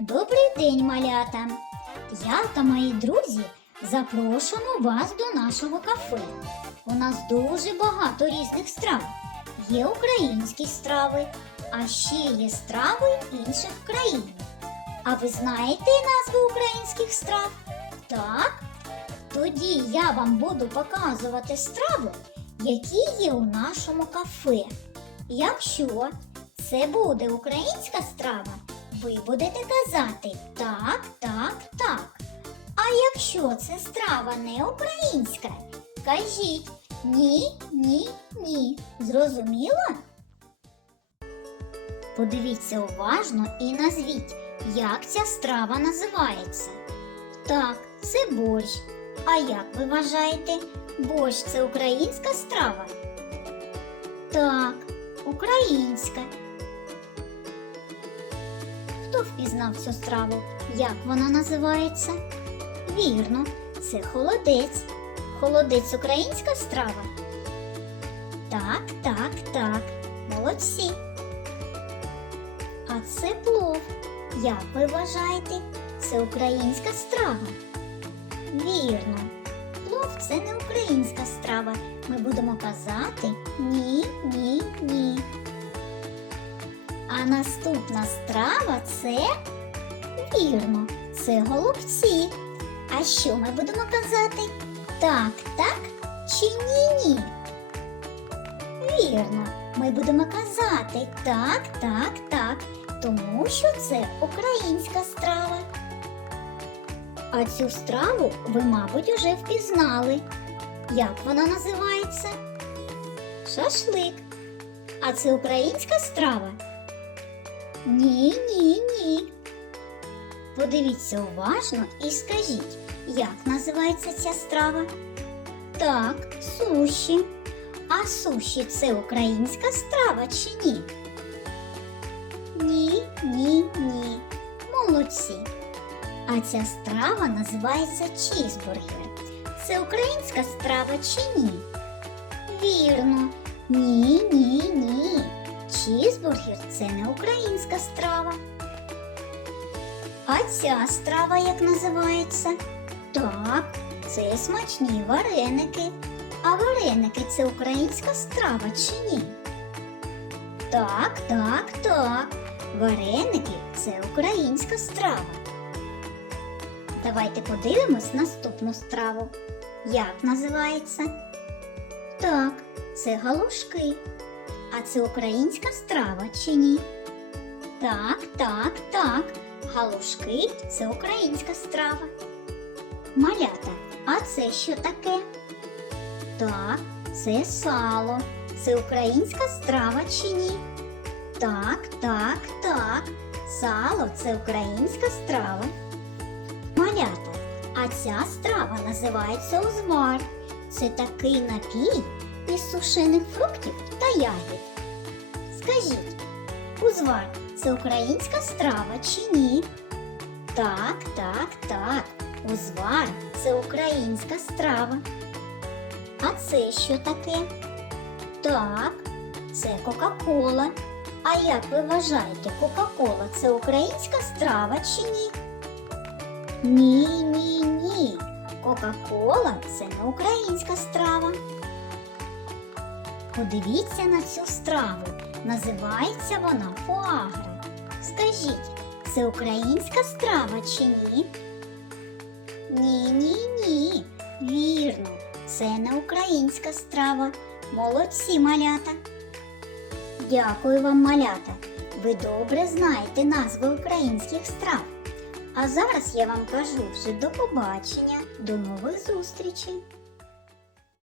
Добрий день, малята! Я та мої друзі запрошуємо вас до нашого кафе. У нас дуже багато різних страв. Є українські страви, а ще є страви інших країн. А ви знаєте назви українських страв? Так? Тоді я вам буду показувати страви, які є у нашому кафе. Якщо це буде українська страва, ви будете казати так, так, так. А якщо це страва не українська, кажіть ні, ні, ні. Зрозуміло? Подивіться уважно і назвіть, як ця страва називається. Так, це борщ. А як ви вважаєте, борщ це українська страва? Так, українська. Хто впізнав цю страву? Як вона називається? Вірно, це холодець. Холодець українська страва? Так, так, так. Молодці. А це плов. Як ви вважаєте, це українська страва? Вірно. Плов це не українська страва. Ми будемо казати ні, наступна страва це вірно, це голубці. А що ми будемо казати? Так, так чи ні, ні? Вірно, ми будемо казати так, так, так, тому що це українська страва. А цю страву ви, мабуть, уже впізнали. Як вона називається? Шашлик. А це українська страва? Ні, ні, ні. Подивіться уважно і скажіть, як називається ця страва? Так, суші. А суші це українська страва чи ні? Ні, ні, ні. Молодці. А ця страва називається чізбургер. Це українська страва чи ні? Вірно. Ні, ні, ні. Чізбургер це не українська страва. А ця страва як називається? Так, це смачні вареники. А вареники це українська страва чи ні? Так, так, так. Вареники це українська страва. Давайте подивимось наступну страву. Як називається? Так, це галушки. А це українська страва чи ні? Так, так, так. Галушки це українська страва. Малята, а це що таке? Так, це сало. Це українська страва чи ні? Так, так, так. Сало це українська страва. Малята, а ця страва називається узвар. Це такий напій із сушених фруктів та ягід. Скажіть, узвар це українська страва чи ні? Так, так, так. Узвар це українська страва. А це що таке? Так, це Кока-Кола. А як ви вважаєте, Кока-Кола це українська страва чи ні? Ні, ні, ні. Кока-Кола це не українська страва. Подивіться на цю страву. Називається вона фуагра. Скажіть, це українська страва чи ні? Ні, ні, ні. Вірно, це не українська страва. Молодці малята. Дякую вам, малята. Ви добре знаєте назви українських страв. А зараз я вам кажу вже до побачення, до нових зустрічей.